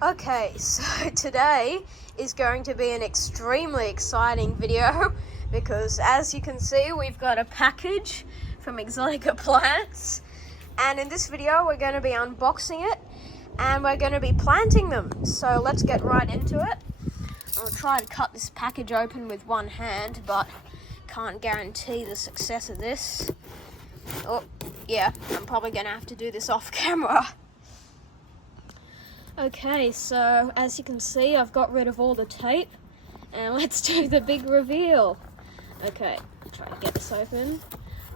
Okay, so today is going to be an extremely exciting video because as you can see we've got a package from Exotica plants, and in this video we're going to be unboxing it and we're going to be planting them. So let's get right into it. I'll try to cut this package open with one hand, but can't guarantee the success of this. Oh yeah, I'm probably going to have to do this off camera. Okay, so as you can see, I've got rid of all the tape, and let's do the big reveal. Okay, try to get this open.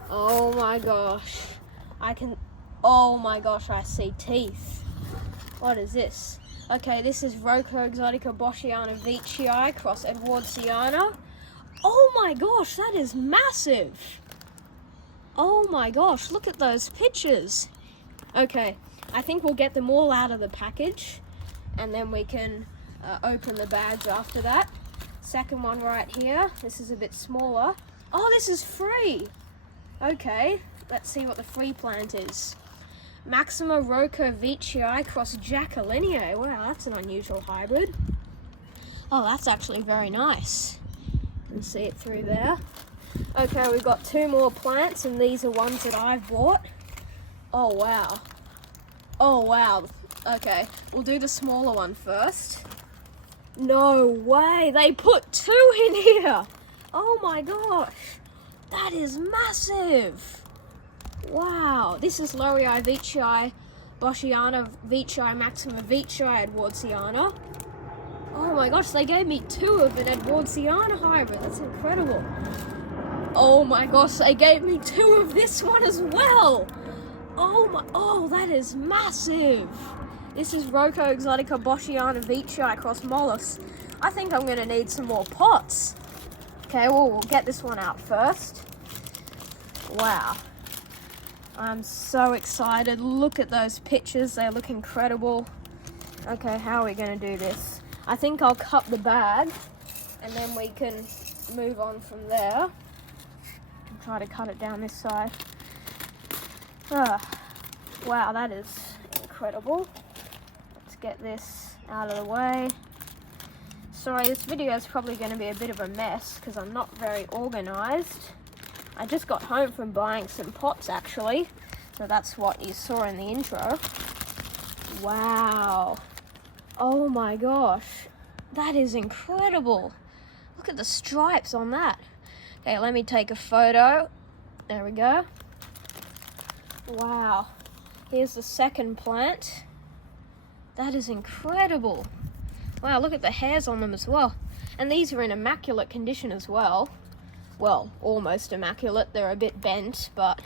Oh my gosh, oh my gosh, I see teeth. What is this? Okay, this is Exotica Boschiana Veitchii cross Edwardsiana. Oh my gosh, that is massive. Oh my gosh, look at those pictures. Okay, I think we'll get them all out of the package and then we can open the bags after that. Second one right here, this is a bit smaller. Oh, this is free. Okay, let's see what the free plant is. Maxima Rocco Veitchii cross Jacquelineae. Wow, that's an unusual hybrid. Oh, that's actually very nice. You can see it through there. Okay, we've got two more plants and these are ones that I've bought. Oh wow. Oh wow. Okay, we'll do the smaller one first. No way, they put two in here. Oh my gosh, that is massive. Wow, this is Lowrii Veitchii Boschiana Veitchii Maxima Veitchii Edwardsiana. Oh my gosh, they gave me two of an Edwardsiana hybrid. That's incredible. Oh my gosh, they gave me two of this one as well. Oh, that is massive. This is Rocco Exotica Boschiana Veitchii cross Mollusk. I think I'm going to need some more pots. Okay, well, we'll get this one out first. Wow. I'm so excited. Look at those pictures. They look incredible. Okay, how are we going to do this? I think I'll cut the bag and then we can move on from there. I'll try to cut it down this side. Wow, that is incredible. Let's get this out of the way. Sorry, this video is probably going to be a bit of a mess because I'm not very organized. I just got home from buying some pots actually, so that's what you saw in the intro. Wow. Oh my gosh, that is incredible. Look at the stripes on that. Okay, let me take a photo. There we go. Wow, here's the second plant. That is incredible. Wow, look at the hairs on them as well. And these are in immaculate condition as well. Well, almost immaculate. They're a bit bent, but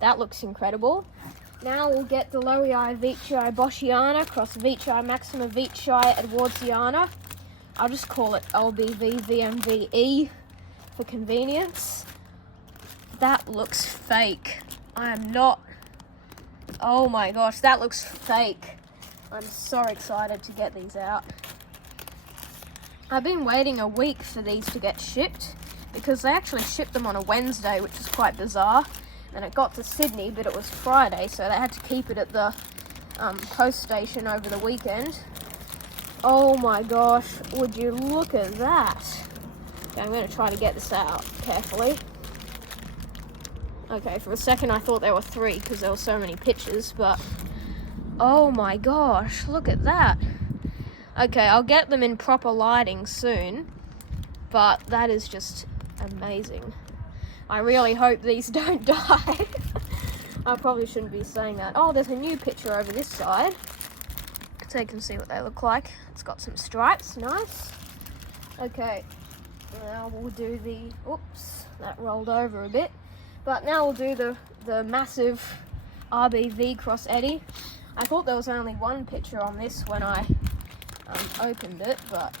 that looks incredible. Now we'll get the Lowrii Veitchii Boschiana cross Veitchii Maxima Veitchii Edwardsiana. I'll just call it LBV-VMVE for convenience. That looks fake. I'm not. Oh my gosh, that looks fake. I'm so excited to get these out. I've been waiting a week for these to get shipped because they actually shipped them on a Wednesday, which is quite bizarre. And it got to Sydney, but it was Friday, so they had to keep it at the post station over the weekend. Oh my gosh, would you look at that? Okay, I'm going to try to get this out carefully. Okay, for a second I thought there were three because there were so many pictures, but oh my gosh, look at that. Okay, I'll get them in proper lighting soon, but that is just amazing. I really hope these don't die. I probably shouldn't be saying that. Oh, there's a new picture over this side, so you can see what they look like. It's got some stripes, nice. Okay, now we'll do the, oops, that rolled over a bit. But now we'll do the massive RBV cross Eddie. I thought there was only one picture on this when I opened it, but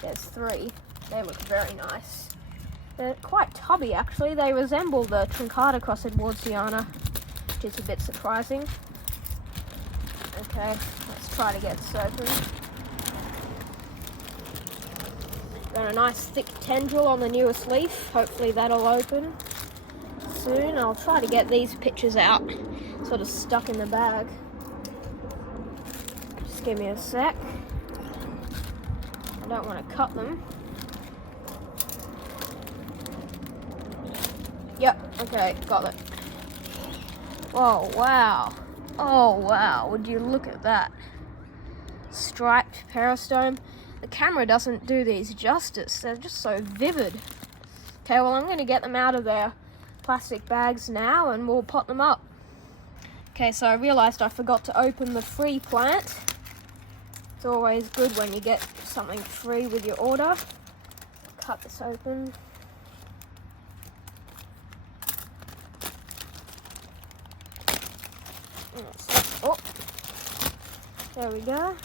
there's three. They look very nice. They're quite tubby actually. They resemble the Truncata cross Edwardsiana, which is a bit surprising. Okay, let's try to get this open. Got a nice thick tendril on the newest leaf. Hopefully that'll open soon. I'll try to get these pictures out, sort of stuck in the bag. Just Just give me a sec. I don't want to cut them. Yep, okay, got it. Whoa, wow. Oh, wow, would you look at that. Striped peristome. The camera doesn't do these justice. They're just so vivid. Okay, well, I'm going to get them out of their plastic bags now and we'll pot them up. Okay, so I realised I forgot to open the free plant. It's always good when you get something free with your order. Cut this open. Oh, there we go.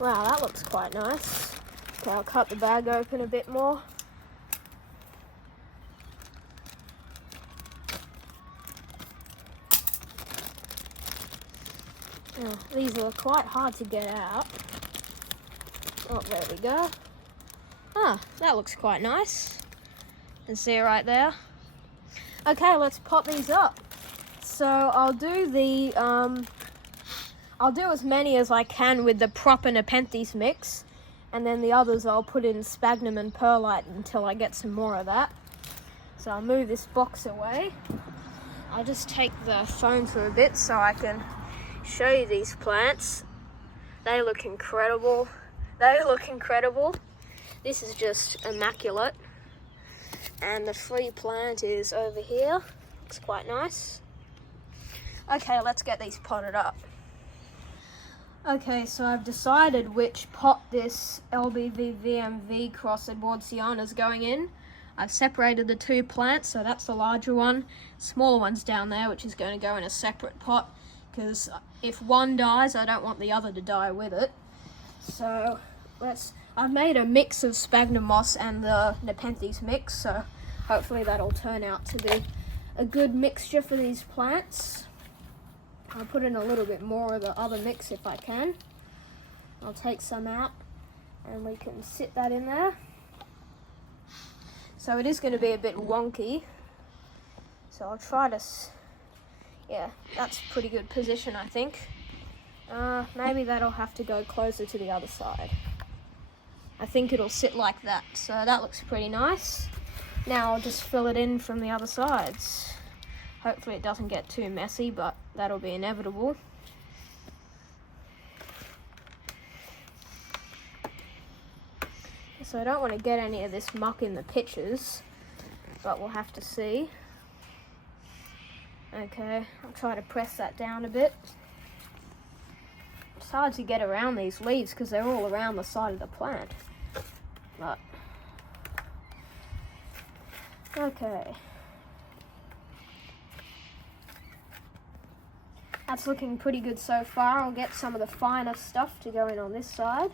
Wow, that looks quite nice. Okay, I'll cut the bag open a bit more. Oh, these are quite hard to get out. Oh, there we go. Ah, that looks quite nice. You can see it right there. Okay, let's pot these up. So I'll do as many as I can with the proper Nepenthes mix, and then the others I'll put in sphagnum and perlite until I get some more of that. So I'll move this box away. I'll just take the phone for a bit so I can show you these plants. They look incredible. This is just immaculate. And the free plant is over here. Looks quite nice. Okay, let's get these potted up. Okay, so I've decided which pot this LBV VMV cross Edwardsiana is going in. I've separated the two plants, so that's the larger one. Smaller one's down there, which is going to go in a separate pot, because if one dies, I don't want the other to die with it. So I've made a mix of sphagnum moss and the Nepenthes mix, so hopefully that'll turn out to be a good mixture for these plants. I'll put in a little bit more of the other mix if I can. I'll take some out and we can sit that in there. So it is going to be a bit wonky, so I'll try to, yeah, that's a pretty good position, I think. Maybe that'll have to go closer to the other side. I think it'll sit like that, so that looks pretty nice. Now I'll just fill it in from the other sides. Hopefully it doesn't get too messy, but that'll be inevitable. So I don't want to get any of this muck in the pitchers, but we'll have to see. Okay, I'll try to press that down a bit. It's hard to get around these leaves because they're all around the side of the plant. But okay. That's looking pretty good so far. I'll get some of the finer stuff to go in on this side.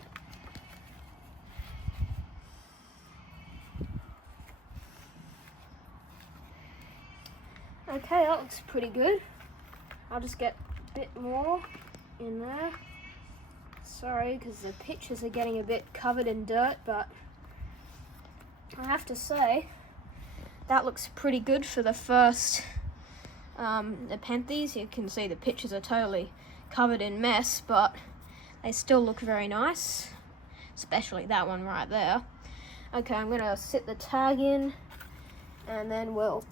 Okay, that looks pretty good. I'll just get a bit more in there. Sorry, because the pitchers are getting a bit covered in dirt, but I have to say, that looks pretty good for the first Nepenthes. You can see the pitchers are totally covered in mess, but they still look very nice, especially that one right there. Okay, I'm going to sit the tag in, and then we'll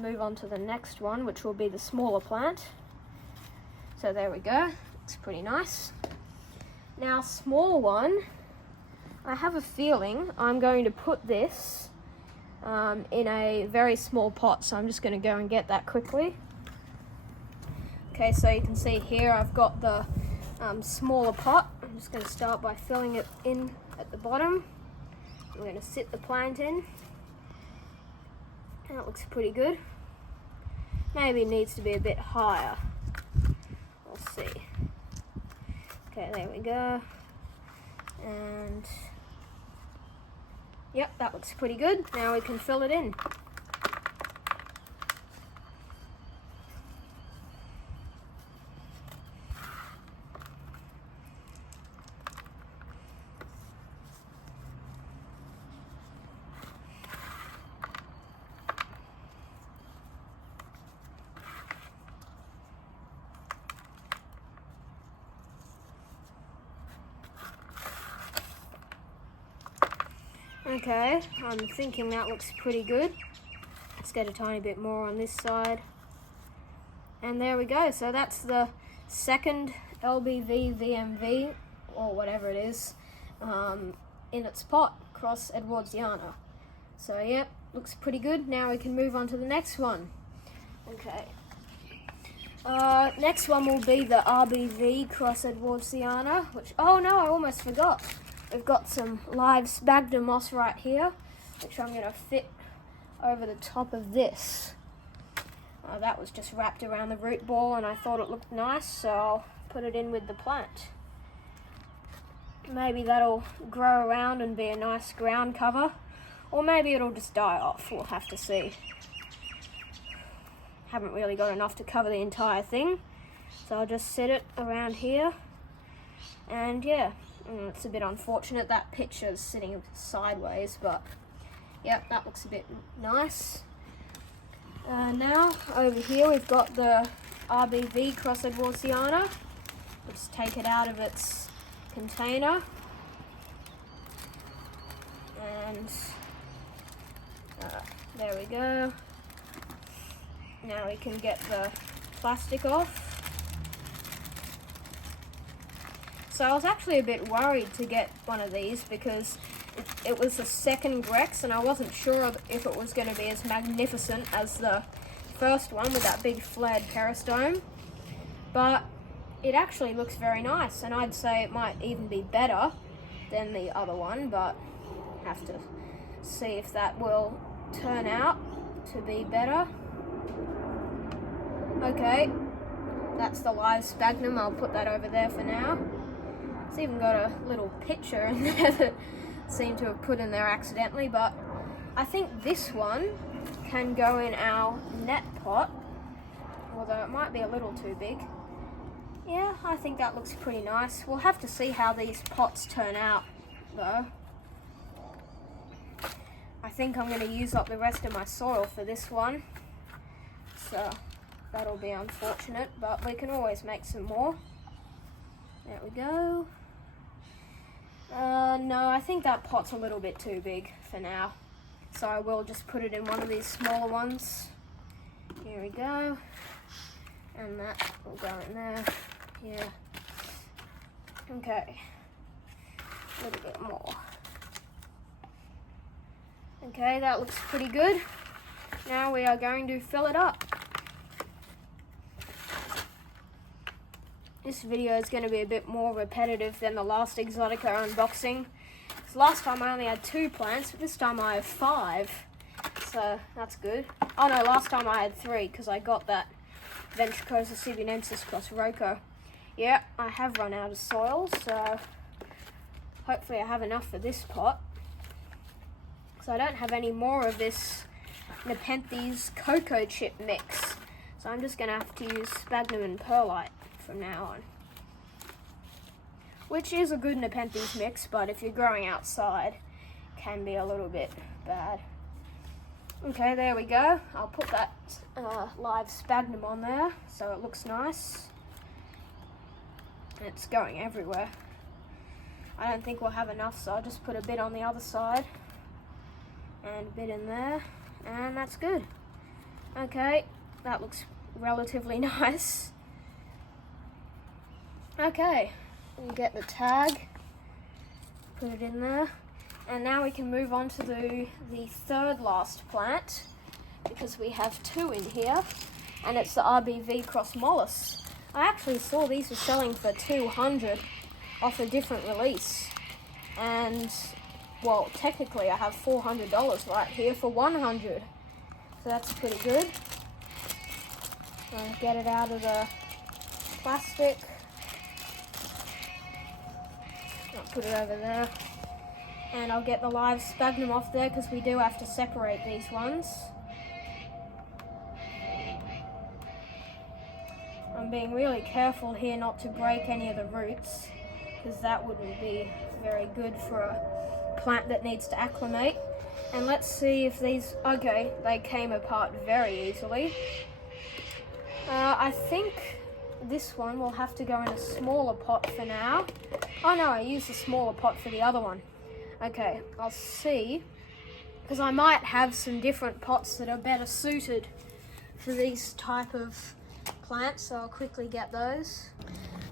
move on to the next one, which will be the smaller plant. So there we go. It's pretty nice. Now, small one, I have a feeling I'm going to put this in a very small pot, so I'm just going to go and get that quickly. Okay, so you can see here I've got the smaller pot. I'm just going to start by filling it in at the bottom. I'm going to sit the plant in. That looks pretty good. Maybe it needs to be a bit higher. We'll see. Okay, there we go. And yep, that looks pretty good. Now we can fill it in. Okay, I'm thinking that looks pretty good. Let's get a tiny bit more on this side. And there we go. So that's the second LBV VMV, or whatever it is, in its pot, cross Edwardsiana. So yep, looks pretty good. Now we can move on to the next one. Okay. Next one will be the RBV cross Edwardsiana, which, oh no, I almost forgot. We've got some live sphagnum moss right here, which I'm going to fit over the top of this. That was just wrapped around the root ball and I thought it looked nice, so I'll put it in with the plant. Maybe that'll grow around and be a nice ground cover, or maybe it'll just die off. We'll have to see. Haven't really got enough to cover the entire thing, so I'll just set it around here. And yeah, it's a bit unfortunate that picture's sitting sideways, but yep, that looks a bit nice. Now over here we've got the RBV cross Edwardsiana. Let's take it out of its container, and there we go. Now we can get the plastic off. So I was actually a bit worried to get one of these because it was the second Grex and I wasn't sure if it was going to be as magnificent as the first one with that big flared peristome. But it actually looks very nice, and I'd say it might even be better than the other one, but have to see if that will turn out to be better. Okay, that's the live sphagnum. I'll put that over there for now. It's even got a little picture in there that seemed to have put in there accidentally, but I think this one can go in our net pot, although it might be a little too big. Yeah, I think that looks pretty nice. We'll have to see how these pots turn out though. I think I'm going to use up the rest of my soil for this one, so that'll be unfortunate, but we can always make some more. There we go. No, I think that pot's a little bit too big for now, so I will just put it in one of these smaller ones. Here we go. And that will go in there. Yeah. Okay. A little bit more. Okay, that looks pretty good. Now we are going to fill it up. This video is going to be a bit more repetitive than the last Exotica unboxing. Because last time I only had 2 plants, but this time I have 5. So that's good. Oh no, last time I had 3 because I got that Ventricosa sibunensis cross Rocco. Yeah, I have run out of soil, so hopefully I have enough for this pot. So I don't have any more of this Nepenthes cocoa chip mix. So I'm just going to have to use sphagnum and perlite from now on. Which is a good Nepenthes mix, but if you're growing outside, can be a little bit bad. Okay, there we go. I'll put that live sphagnum on there so it looks nice. It's going everywhere. I don't think we'll have enough, so I'll just put a bit on the other side and a bit in there, and that's good. Okay, that looks relatively nice. Okay, we'll get the tag, put it in there. And now we can move on to the third last plant, because we have 2 in here, and it's the RBV cross mollusk. I actually saw these were selling for $200 off a different release, and well, technically I have $400 right here for $100, so that's pretty good. I'll get it out of the plastic. I'll put it over there. And I'll get the live sphagnum off there because we do have to separate these ones. I'm being really careful here not to break any of the roots, because that wouldn't be very good for a plant that needs to acclimate. And let's see if these, okay, they came apart very easily. I think this one will have to go in a smaller pot for now. Oh no, I used a smaller pot for the other one. Okay, I'll see, because I might have some different pots that are better suited for these type of plants, so I'll quickly get those.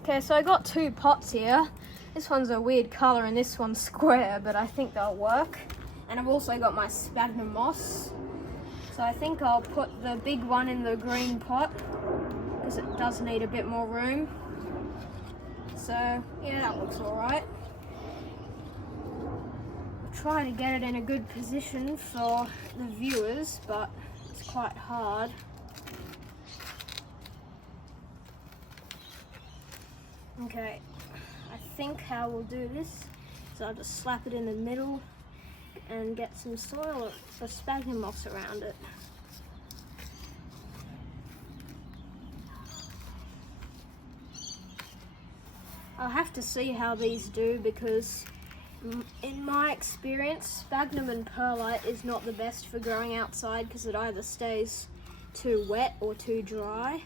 Okay, so I got 2 pots here. This one's a weird colour and this one's square, but I think they'll work. And I've also got my sphagnum moss. So I think I'll put the big one in the green pot, because it does need a bit more room. So yeah, that looks alright. I'll try to get it in a good position for the viewers, but it's quite hard. Okay, I think how we'll do this is I'll just slap it in the middle and get some soil for sphagnum moss around it. I'll have to see how these do, because in my experience, sphagnum and perlite is not the best for growing outside, because it either stays too wet or too dry.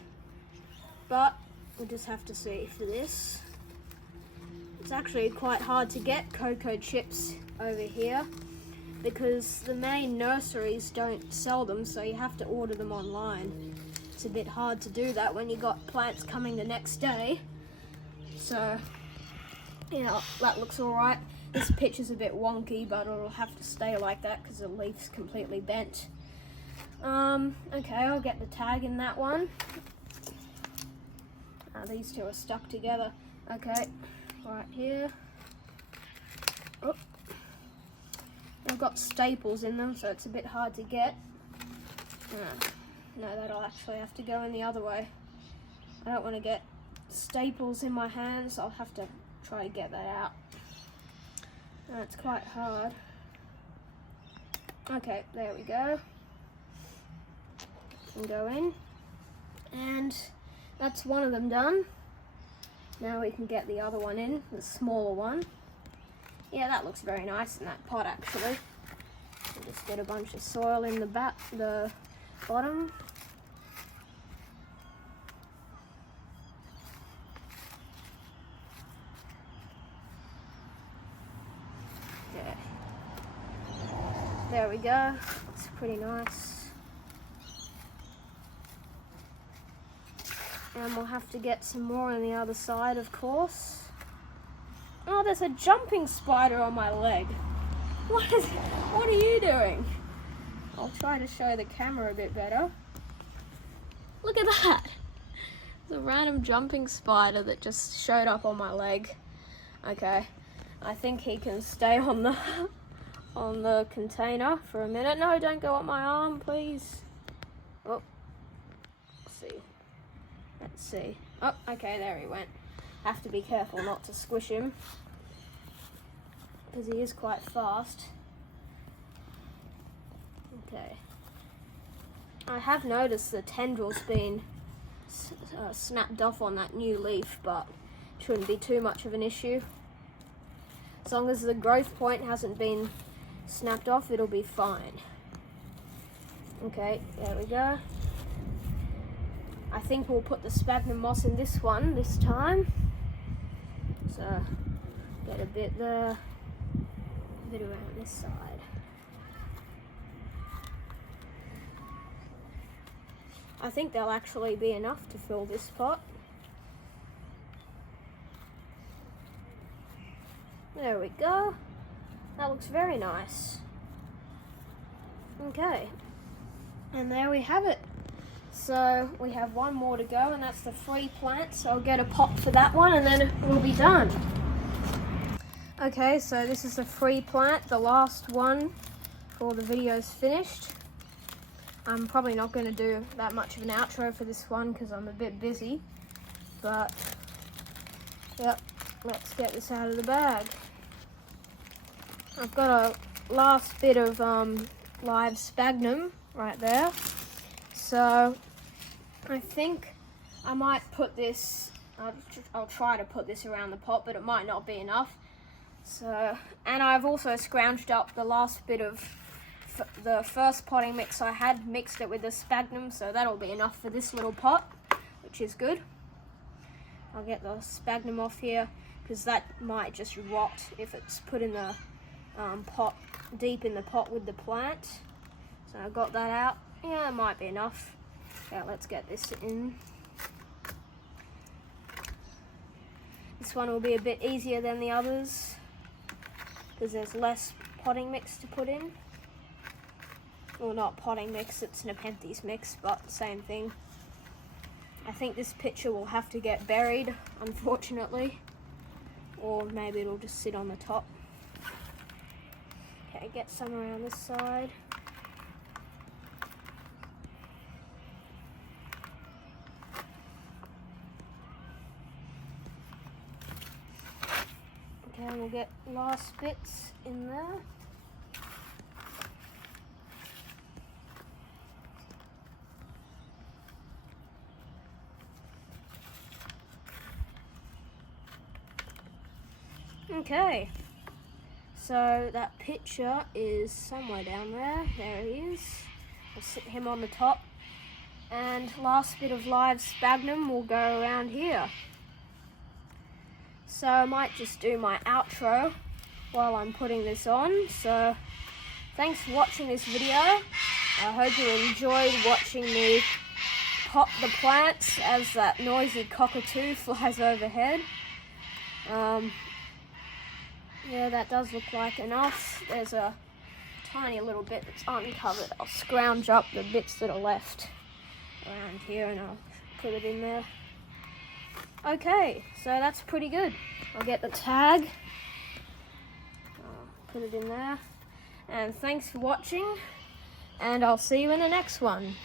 But we'll just have to see for this. It's actually quite hard to get cocoa chips over here, because the main nurseries don't sell them, so you have to order them online. It's a bit hard to do that when you got plants coming the next day. So, yeah, that looks alright. This picture's a bit wonky, but it'll have to stay like that because the leaf's completely bent. Okay, I'll get the tag in that one. These two are stuck together. Okay, right here. Oh. They've got staples in them, so it's a bit hard to get. No, that'll actually have to go in the other way. I don't want to get staples in my hands. I'll have to try to get that out. It's quite hard. Okay, there we go. And go in. And that's one of them done. Now we can get the other one in, the smaller one. Yeah, that looks very nice in that pot actually. We'll just get a bunch of soil in the bottom. Okay. There we go. It's pretty nice. And we'll have to get some more on the other side, of course. Oh, there's a jumping spider on my leg. What are you doing? I'll try to show the camera a bit better. Look at that. There's a random jumping spider that just showed up on my leg. Okay, I think he can stay on the container for a minute. No, don't go up my arm, please. Oh, let's see. Oh, okay, there he went. Have to be careful not to squish him, because he is quite fast. Okay. I have noticed the tendrils been snapped off on that new leaf, but shouldn't be too much of an issue. As long as the growth point hasn't been snapped off, it'll be fine. Okay, there we go. I think we'll put the sphagnum moss in this one this time. So, get a bit there, a bit around this side. I think there'll actually be enough to fill this pot. There we go. That looks very nice. Okay, and there we have it. So we have one more to go, and that's the free plant, so I'll get a pot for that one and then we'll be done. Okay, so this is the free plant, the last one before the video's finished. I'm probably not going to do that much of an outro for this one because I'm a bit busy, but yep, let's get this out of the bag. I've got a last bit of live sphagnum right there. So I think I might put this, I'll try to put this around the pot, but it might not be enough. So, and I've also scrounged up the last bit of the first potting mix I had, mixed it with the sphagnum, so that'll be enough for this little pot, which is good. I'll get the sphagnum off here, because that might just rot if it's put in the pot deep in the pot with the plant. So I got that out. Yeah, it might be enough. Yeah, let's get this in. This one will be a bit easier than the others because there's less potting mix to put in. Well, not potting mix, it's Nepenthes mix, but same thing. I think this pitcher will have to get buried, unfortunately, or maybe it'll just sit on the top. Okay, get some around this side. Okay, we'll get last bits in there. Okay, so that pitcher is somewhere down there. There he is. We'll sit him on the top. And last bit of live sphagnum will go around here. So I might just do my outro while I'm putting this on. So thanks for watching this video. I hope you enjoyed watching me pot the plants as that noisy cockatoo flies overhead. Yeah, that does look like enough. There's a tiny little bit that's uncovered. I'll scrounge up the bits that are left around here and I'll put it in there. Okay, so that's pretty good. I'll get the tag, put it in there, and thanks for watching, and I'll see you in the next one.